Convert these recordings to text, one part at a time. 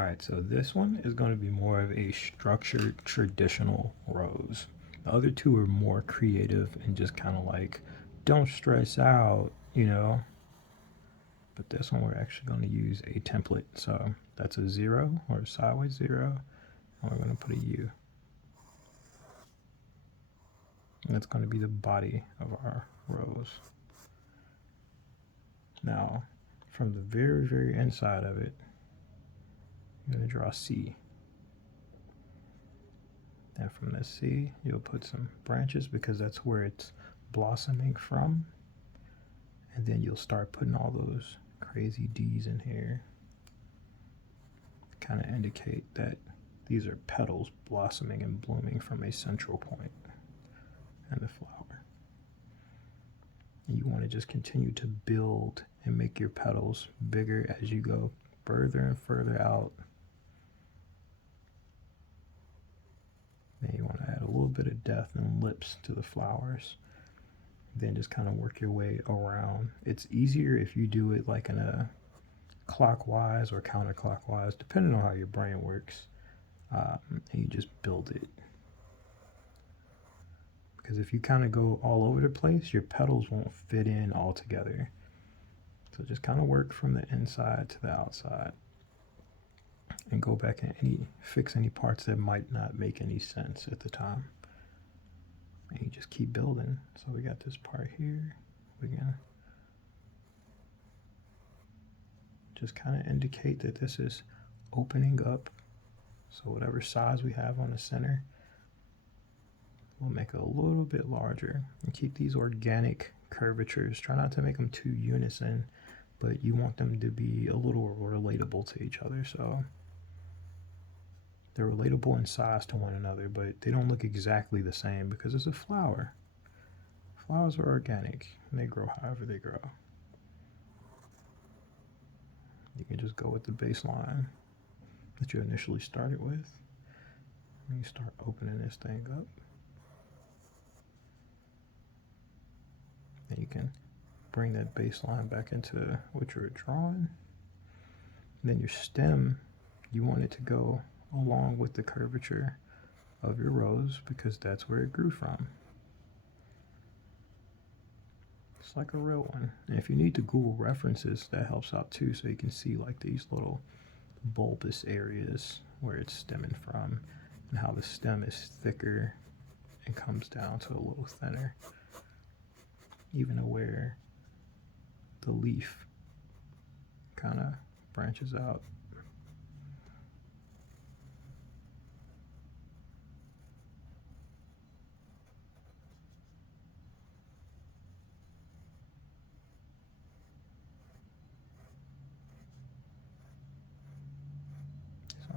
All right, so this one is going to be more of a structured traditional rose. The other two are more creative and just kind of like, don't stress out, you know. But this one we're actually going to use a template. So that's a 0 or a sideways 0, and we're going to put a U. And that's going to be the body of our rose. Now, from the very, very inside of it, you're going to draw C. And from the C, you'll put some branches because that's where it's blossoming from. And then you'll start putting all those crazy D's in here. Kind of indicate that these are petals blossoming and blooming from a central point in the flower. And you want to just continue to build and make your petals bigger as you go further and further out. Then you want to add a little bit of depth and lips to the flowers. Then just kind of work your way around. It's easier if you do it like in a clockwise or counterclockwise, depending on how your brain works. And you just build it. Because if you kind of go all over the place, your petals won't fit in all together. So just kind of work from the inside to the outside. And go back and fix any parts that might not make any sense at the time. And you just keep building. So we got this part here. We're gonna just kind of indicate that this is opening up. So whatever size we have on the center, we'll make it a little bit larger and keep these organic curvatures. Try not to make them too unison, but you want them to be a little relatable to each other. So they're relatable in size to one another, but they don't look exactly the same because it's a flower. Flowers are organic and they grow however they grow. You can just go with the baseline that you initially started with. And you start opening this thing up. Then you can bring that baseline back into what you were drawing. And then your stem, you want it to go along with the curvature of your rose because that's where it grew from. It's like a real one. And if you need to Google references, that helps out too, so you can see like these little bulbous areas where it's stemming from and how the stem is thicker and comes down to a little thinner, even where the leaf kind of branches out.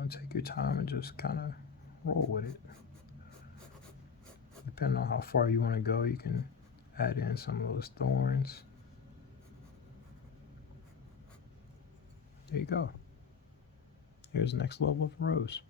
So take your time and just kind of roll with it. Depending on how far you want to go, you can add in some of those thorns. There you go. Here's the next level of rose.